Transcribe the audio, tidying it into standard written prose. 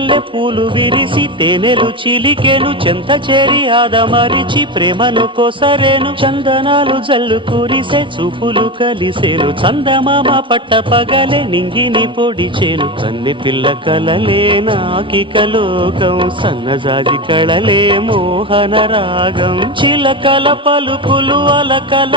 మల్లె పూలు విరిసి తేనెలు చిలికెను చెంత చేరి ఆదమరిచి ప్రేమను కొసరేను చందనాలు జల్లు కురిసే చూపులు కలిసేను చందమామ పట్ట పగలే నింగిని పొడిచేను కన్నె పిల్ల కలలే నాకిక లోకం సన్నజాజి కళలే మోహన రాగం చిలకల పలుకులు అలకల